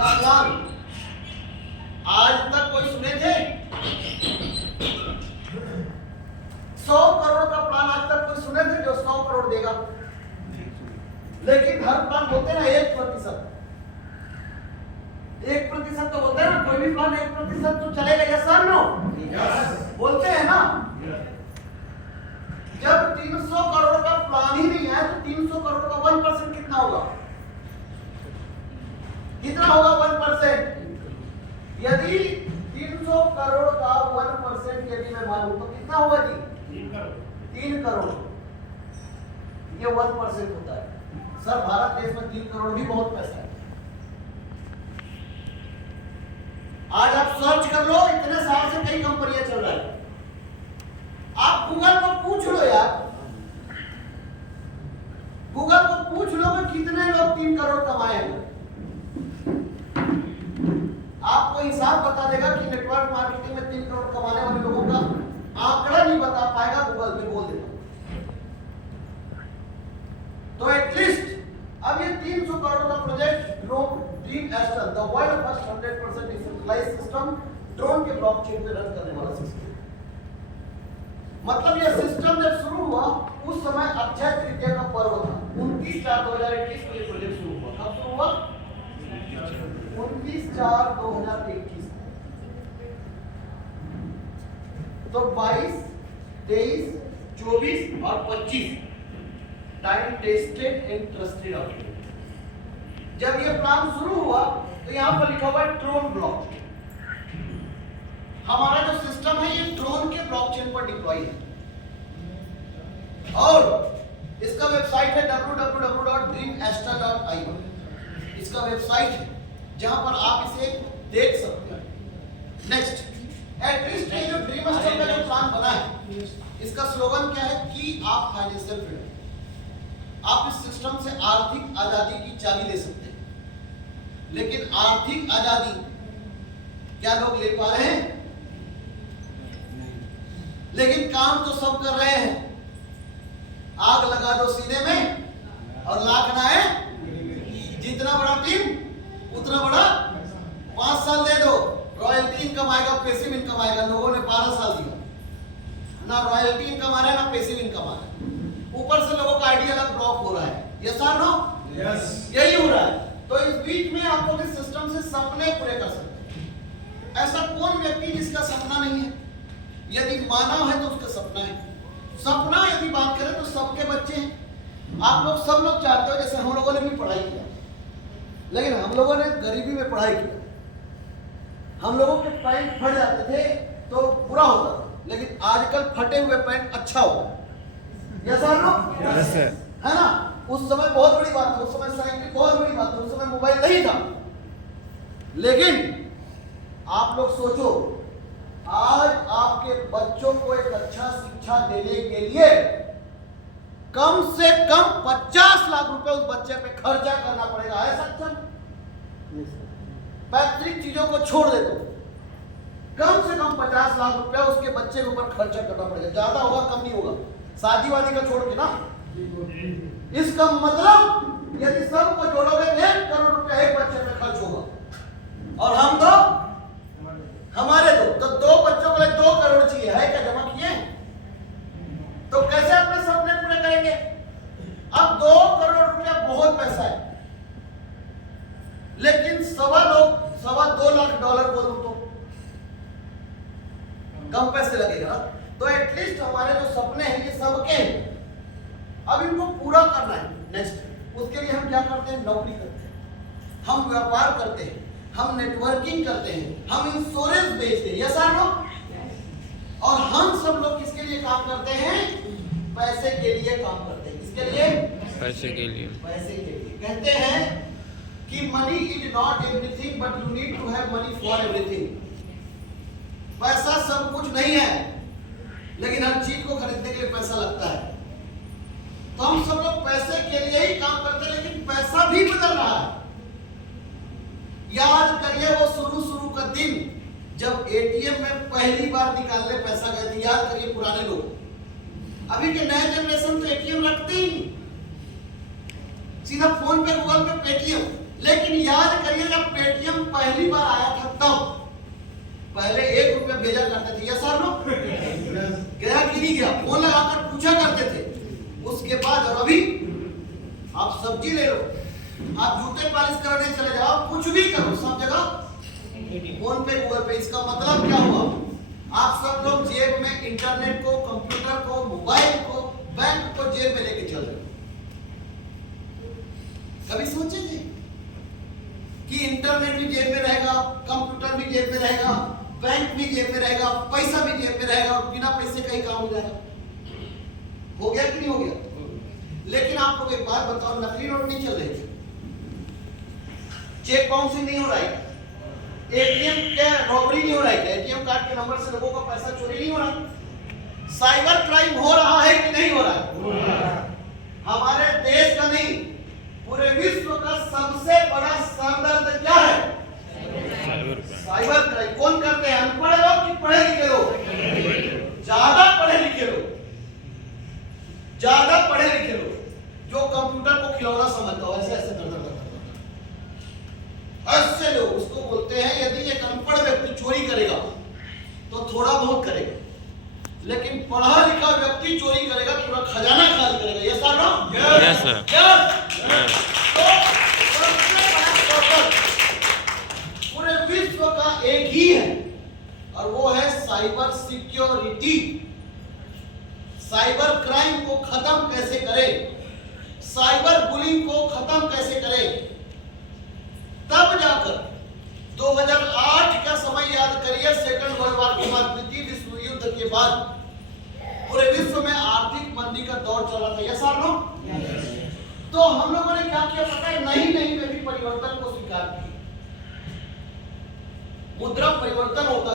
का प्लान आज तक कोई सुने थे? 100 करोड़ का प्लान आज तक कोई सुने थे जो 100 करोड़ देगा? लेकिन हर प्लान बोलते हैं ना 1%, 1% तो बोलते हैं ना, कोई भी प्लान 1% तो चलेगा, यस सर नो? बोलते हैं ना। जब 300 करोड़ का प्लान ही नहीं है तो 300 करोड़ का 1% कितना होगा? कितना होगा 1%? यदि 300 करोड़ का 1% यदि मैं मानूं तो कितना होगा जी? 3 करोड़। ये 1% होता है। सर भारत देश में 3 करोड़ भी बहुत पैसा है। आज आप सर्च कर लो, इतने साल से कई कंपनियां चल रहा है। आप गूगल को पूछ लो यार, गूगल को पूछ लो कि कितने लोग 3 करोड़ कमाए हैं। आपको हिसाब बता देगा कि नेटवर्क मार्केटिंग में 3 करोड़ कमाने वाले लोगों का आंकड़ा नहीं बता पाएगा, गूगल पे बोल देगा। तो एटलीस्ट अब ये 300 करोड़ का project Dream Aster, the world first 100% decentralised system, drone के ब्लॉकचेन पे रन करने वाला सिस्टम। मतलब ये सिस्टम जब शुरू हुआ उस समय अक्षय तृतीया का पर्व था। 29/4/2021 को ये प्रोजेक्ट शुरू हुआ। कब शुरू हुआ? 29/4/2021। तो 22, 23, 24 और 25 time tested and trusted out. जब ये प्लान शुरू हुआ तो यहां पर लिखा हुआ है ड्रोन ब्लॉकचेन। हमारा जो सिस्टम है ये ड्रोन के ब्लॉकचेन पर डिप्लॉय है और इसका वेबसाइट है www.dreamastra.io। इसका वेबसाइट है जहां पर आप इसे देख सकते हैं। नेक्स्ट, एटलीस्ट ये जो ड्रीम एस्टर का जो प्लान बना है इसका स्लोगन क्या है कि आप फाइनेंशियल फ्रीडम, आप इस सिस्टम से आर्थिक आजादी की चाबी ले सकते हैं। लेकिन आर्थिक आजादी क्या लोग ले पा रहे हैं? लेकिन काम तो सब कर रहे हैं। आग लगा दो सीने में और लाख ना है। जितना बड़ा टीम उतना बड़ा 5 साल दे दो, रॉयल्टी इनकम आएगा, पैसिव इनकम आएगा। लोगों ने 12 साल दिया, ना रॉयल्टी इनकम आ रहा है ना पैसिव इनकम आ रहा है। ऊपर से लोगों का आइडिया अलग ब्लॉक हो रहा है। यस और नो? यस, यही हो रहा है। तो इस बीच में आप लोग इस सिस्टम से सपने पूरे कर सकते हैं। ऐसा कौन व्यक्ति जिसका सपना नहीं है? यदि मानव है तो उसका सपना है। सपना यदि बात करें तो सबके बच्चे हैं। आप लोग सब लोग चाहते हो, जैसे हम लोगों ने भी पढ़ाई किया, लेकिन हम लोगों ने गरीबी में पढ़ाई किया। हम लोगों के पैंट फट जाते थे तो बुरा होता था, लेकिन आजकल फटे हुए पैंट अच्छा होगा। यस और नो? यस है ना? उस समय बहुत बड़ी बात था, उस समय साइकिल बहुत बड़ी बात था, उस समय मोबाइल नहीं था। लेकिन आप लोग सोचो, आज आपके बच्चों को एक अच्छा शिक्षा देने के लिए कम से कम 50 लाख रुपए उस बच्चे पे खर्चा करना पड़ेगा। है सक्षम? पैतृक चीजों को छोड़ दे दो, कम से कम 50 लाख रुपया उसके बच्चे के ऊपर खर्चा करना पड़ेगा। ज्यादा होगा कम नहीं होगा, शादी वादी का छोड़ के ना। इसका मतलब यदि सबको जोड़ोगे तो 1 करोड़ रुपया एक बच्चे पे खर्च होगा। और हम तो हमारे तो 2 बच्चों के लिए 2 करोड़ चाहिए। है क्या जमा किए? तो कैसे अपने सपने पूरे करेंगे? अब 2 करोड़ रुपया बहुत पैसा है, लेकिन $2.25 लाख बोलूं तो कम पैसे लगेगा। तो एटलीस्ट हमारे जो सपने हैं ये सबके हैं, अब इनको पूरा करना है। नेक्स्ट, उसके लिए हम क्या करते हैं? नौकरी करते हैं, हम व्यापार करते हैं, हम नेटवर्किंग करते हैं, हम इंश्योरेंस बेचते हैं। यस और नो? और हम सब लोग किसके लिए काम करते हैं? पैसे के लिए काम करते हैं। किसके लिए? पैसे के लिए। पैसे के लिए। कहते हैं कि money is not everything but you need to have money for everything. पैसा सब कुछ नहीं है, लेकिन हर चीज को खरीदने के लिए पैसा लगता है। तो हम सब लोग पैसे के लिए ही काम करते हैं, लेकिन पैसा भी बदल रहा है। याद करिए वो शुरू का दिन जब एटीएम में पहली बार निकालने पैसा गए थे। याद करिए पुराने लोग। अभी के नए जनरेशन तो एटीएम रखते ही नहीं, सीधा फोन पे, गूगल पे, पेटीएम। लेकिन याद करिए जब पेटीएम पहली बार आया था तब पहले 1 रुपया भेजा करते थे, यस और नो? गया कि नहीं गया? फोन लगाकर पूछा करते थे। उसके बाद और अभी आप सब्जी ले लो, आप जूते पॉलिश करने चले जाओ, कुछ भी करो, सब जगह फोन पे, गूगल पे। इसका मतलब क्या हुआ? आप सब लोग जेब में इंटरनेट को, कंप्यूटर को, मोबाइल को, बैंक को जेब में लेके चल रहे हो। कभी सोचेंगे कि इंटरनेट भी जेब में रहेगा, कंप्यूटर भी जेब में रहेगा, बैंक भी जेब में रहेगा, पैसा भी जेब में रहेगा, और बिना पैसे का ही काम हो जाएगा? हो गया कि नहीं हो गया? लेकिन आप लोग एक बात बताओ, नकली नोट नहीं चल रहे, चेक बाउंसिंग नहीं हो रहा है, एटीएम के रॉबरी नहीं हो रहा है, एटीएम कार्ड के नंबर से लोगों का पैसा चोरी नहीं हो रहा है, साइबर क्राइम हो रहा है कि नहीं हो रहा है? हमारे देश का नहीं, पूरे विश्व का सबसे बड़ा सरदर्द क्या है? Cyber crime. कौन करते हैं? अनपढ़ लोग कि पढ़े लिखे लोग? ज्यादा पढ़े लिखे लोग, ज्यादा पढ़े लिखे लोग, जो कंप्यूटर को खिलौना समझता हो, ऐसे ऐसे करता ऐसे लोग उसको बोलते हैं। यदि एक अनपढ़ व्यक्ति चोरी करेगा तो थोड़ा बहुत करेगा, लेकिन पढ़ा लिखा व्यक्ति चोरी करेगा, पूरा खजाना खाली करेगा। Yes sir? No? Yes sir. तो सबसे बड़ा प्रॉब्लम पूरे विश्व का एक ही है, और वो है साइबर सिक्योरिटी। साइबर क्राइम को खत्म कैसे करें, साइबर बुलिंग को खत्म कैसे करें? तब जाकर 2008 का समय याद करिए, सेकंड वर्ल्ड वॉर के बाद, द्वितीय विश्व युद्ध के बाद पूरे विश्व में आर्थिक मंदी का दौर चल रहा था। यस और नो? तो हम लोगों ने क्या किया पता है? नहीं में भी परिवर्तन को स्वीकार किया। मुद्रा परिवर्तन होता